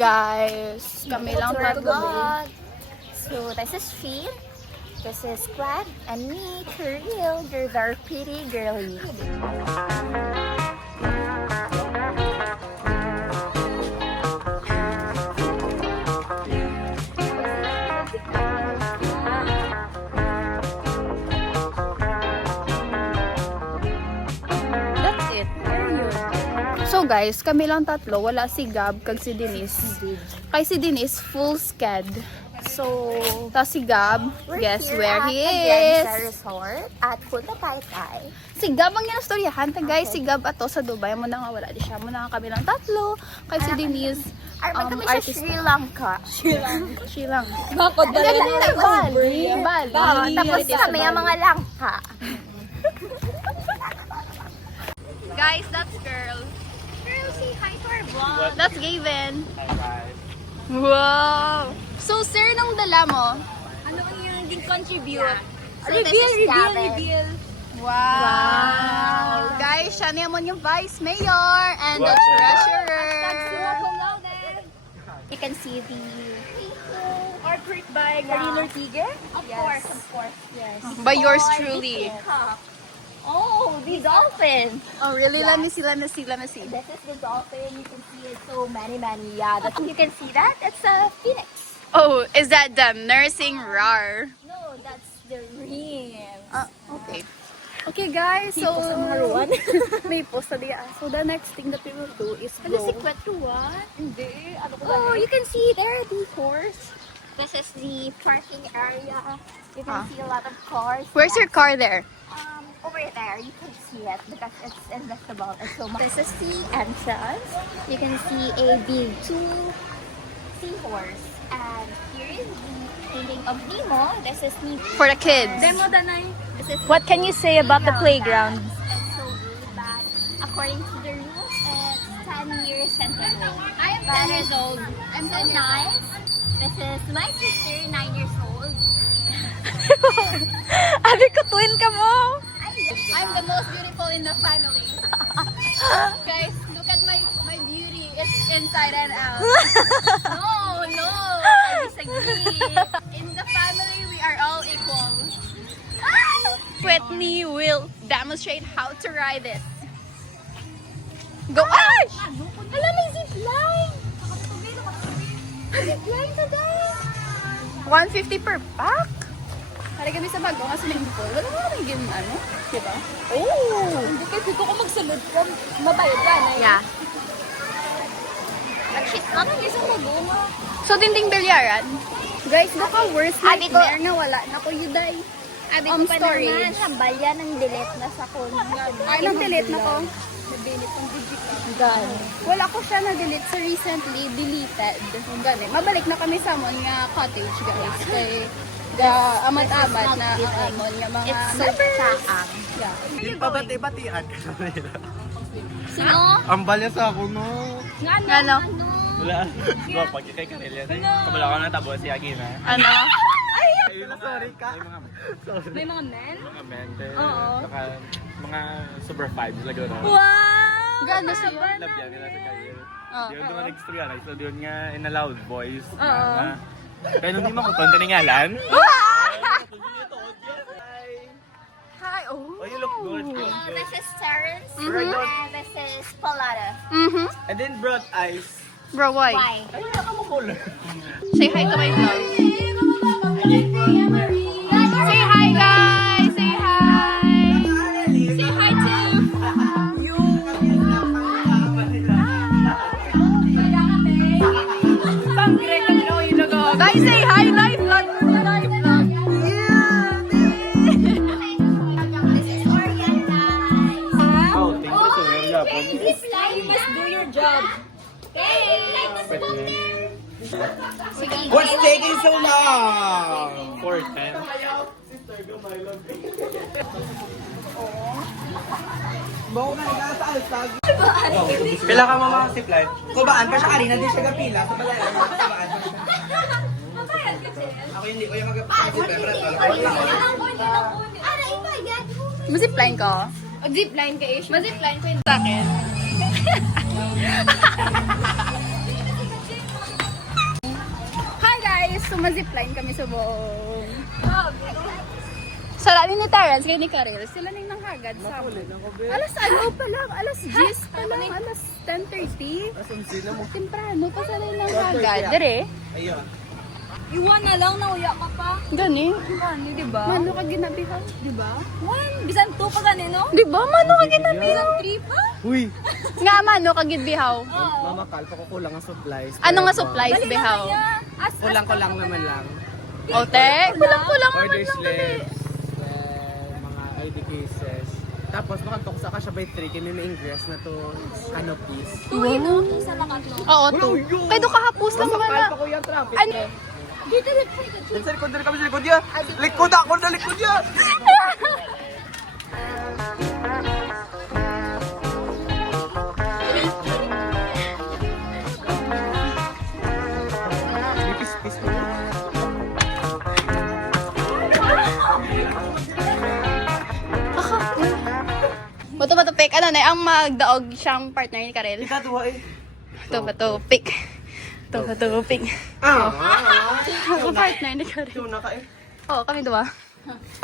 guys, kami lang tatlo. So this is Finn, this is Glad, and me, Karil. You're very pretty girly. That's it. So guys, kami lang tatlo, wala si Gab kag si Denise. Kay si Denise full sked. So, ta si Gab, guess where he is. Sa resort at Punta Taytay. Si Gab ang yung storyahan. Ta guys, si Gab ato sa Dubai mo na nga wala di siya. Mo na nga kami lang tatlo. Kay si Denise, Kami sa artist. Sri Lanka. Sri Lanka. Bakit Bali. Bali. Tapos kami ang mga langka. Guys, that's girl. Girl, say hi to our vlog. That's Gavin. Wow! So, sir, nung dala mo? Ano ang yung din contribute? So this is Gavin. Reveal. Wow! Guys, siya naman yung vice mayor and the treasurer. You can see the Artwork by Marino Tigre? Of course. Yes. By yours truly. Oh, the dolphin. Oh, really? Let me see. This is the dolphin. You can see it so many. Yeah, you can see that. It's a phoenix. Oh, is that the nursing rar? No, that's the ring. Okay. Okay, guys. So, may post na diya. So, the next thing that we will do is Ano si go. Kwetu what? Hindi. Ano ko Oh, you can see there the horse. This is the parking area. You can see a lot of cars. Where's your car there? Over there, you can see it because it's invisible. It's so much. This is the entrance. You can see a big seahorse. And here is the painting of Nemo. This is Nemo. For the kids. Demo Danay. This is What can you say about the playground? It's so good, but according to the rules, it's 10 years sentence. I am 10 years old. I'm so nice. This is my sister, 9 years old. Abi ko, twin ka mo. I'm the most beautiful in the family. Guys, look at my beauty. It's inside and out. No, I disagree. In the family, we are all equal. Whitney will demonstrate how to ride it. Go! Ay! Alam mo, zipline! Zipline today! 150 per pack? Hari kami sa bago nga swimming pool. Wala mo kami game, ano? Diba? Oh! Hindi kasi ko magsulod ka. Mabayad ka na. Yeah. But she's not a isang magunga. So, dinding bilyaran. Guys, baka worst Abi ko- nightmare na wala na ko yuday. Abi ko pa storage. naman, sambalya ng delete na sa phone. Ay, nag-delete na ko. Nabilit ang Gan. Wala ko siya na-delete. So, recently, deleted. Gani. Mabalik na kami sa amon nga cottage, guys. Kay amat-amat na ang amon nga mga It's so members. chaang. Yeah. Yung pabati-batian ka na nila. Sino? Ambal niya sa ako, no? Ano? Wala. Diba, pag kay Karel yan eh. Kabala ko na tabo si Agina. Ano? Sorry ka. Sorry. May mga men? Mga mente. Oo. Saka mga super vibes lagi na. Wow! Gano siya? Love yan nila sa Karel. Oh. Doon doon nag-extra na. So doon nga in a loud voice. Oo. Pero hindi mo kukunta ni ngalan. Hi. Oh. Oh, you look good. You look good. This is Terrence. Mhm. And this is Palada. Mm-hmm. And then brought ice. Bro, why? Why? Ay, nakamukulor. Say hi to my vlog. Say hi, guys. Say hi. Say hi to guys. Say hi. Live vlog. Live vlog. This is Orion, guys. Oh, thank you so very much. This line must do your job. What's taking so long? 410. Pila ka mga siplan? Kubaan pa siya kanina, di siya gapila. Sa balay, kubaan pa siya. Ako hindi ko yung mag-September. Mazipline ko? Zipline ka eh. Mazipline ko yun sa akin. sumazipline kami sa buong. Sa lalim ni Terrence, kay ni Karel, sila na yung nanghagad sa amin. Alas ano pa lang, alas 10 pa lang, alas 10:30. Temprano pa sila yung nanghagad. Dire? Ayun. Iwan na lang, nauya ka pa. Gani? Ano, di ba? Mano ka ginabihan? Di ba? One, bisan 2 pa ganino. Di ba? Mano ka ginabihan? 3 pa? Uy! Nga mano ka gidbihaw? Mama Kalpa ko kulang ang supplies. Ano nga supplies Bali bihaw? na kaya. Kulang-kulang naman lang. Ote? Kulang-kulang naman Order lang kami. slips, mga ID cases. Tapos makatok sa ka siya by 3 kami may ingress na to canopies. Tuwi mo, isa lang katlo. Oo, to. Kaya doon kahapos lang mga na. Kalpa ko yung traffic. Ano? Dito, dito. Sa likod, dito kami sa likod niya. Likod ako na likod niya. Pis-pis mo. Bato ba to pick? Ano na, ang magdaog siyang partner ni Karel. Ika tuwa eh. Ito ba to pick? Ito ba to pick? Ako partner ni Karel. Ito na ka eh. Oo, kami dua.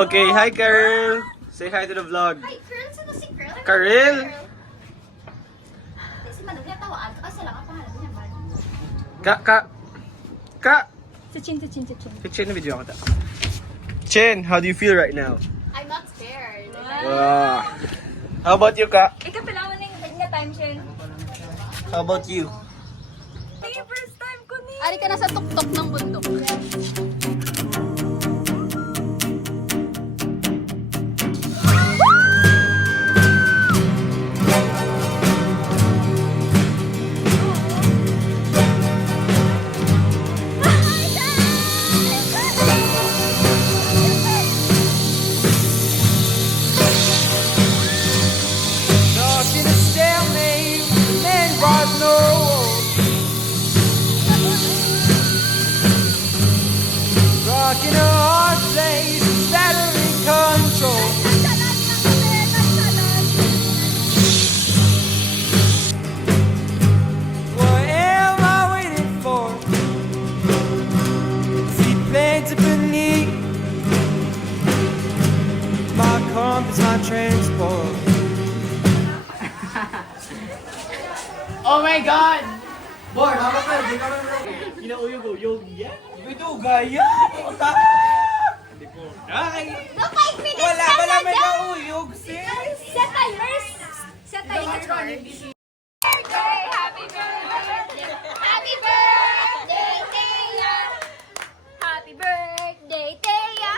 Okay, hi Karel! Say hi to the vlog. Ay, girl, sino si girl? Karel! Si Manong niya tawaan ka kasi lang ang pangalan niya, man. Ka! Sa chin, sa chin, sa chin. Si Chen na video ako ta. Chen, how do you feel right now? I'm not scared. Wow. How about you, Ka? Ikaw pala mo nga time, Shen. How about you? Hey, first time ko ni. Ari ka na sa tuktok ng bundok. Oh my God! Boy, mama ka, di ka naman. Ginauyog-uyog yan. Ito, gaya! Puta! Hindi po. Ay! No, 5 minutes Wala lang ba na namin daw. nauyog, sis? Set timers. Set timers. Happy birthday, Teya. Happy birthday, Teya.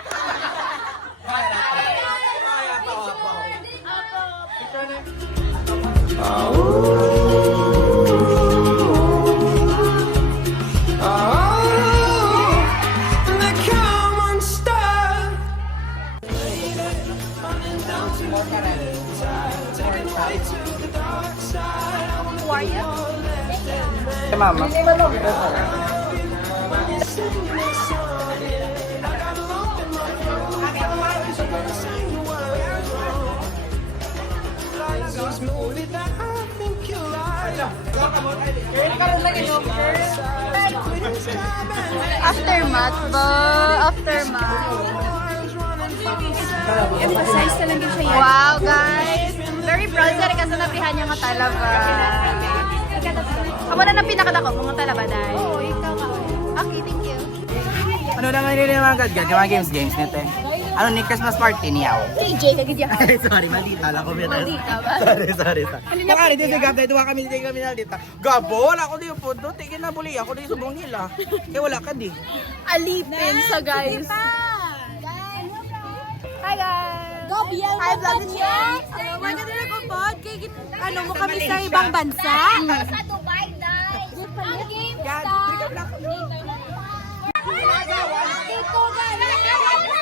Mama. Aftermath ba? Aftermath. Emphasize talaga siya. Wow, guys! Very proud sa rin kasi nabrihan niya nga talaba. Amo na pinakadako mga talaba dahil. Oo, ikaw ka. Okay, thank you. Ano naman nila yung mga gadgad, yung mga games nito eh. Ano ni Christmas party niyaw? KJ, kagid yan. Sorry, maldita. Alam ko ba? Maldita ba? Sorry. Makari din sa gabay, duwa kami maldita. Gabo, wala ko din yung punto. Tigil na buli ako din sa buong nila. Kaya wala ka di. Alipin sa guys. Hi guys! Hi vlog chat! Maganda na ko pod. Ano mo kami sa ibang bansa? Sa Dubai, guys. Ang game God, start. bring up lang. Dito, guys.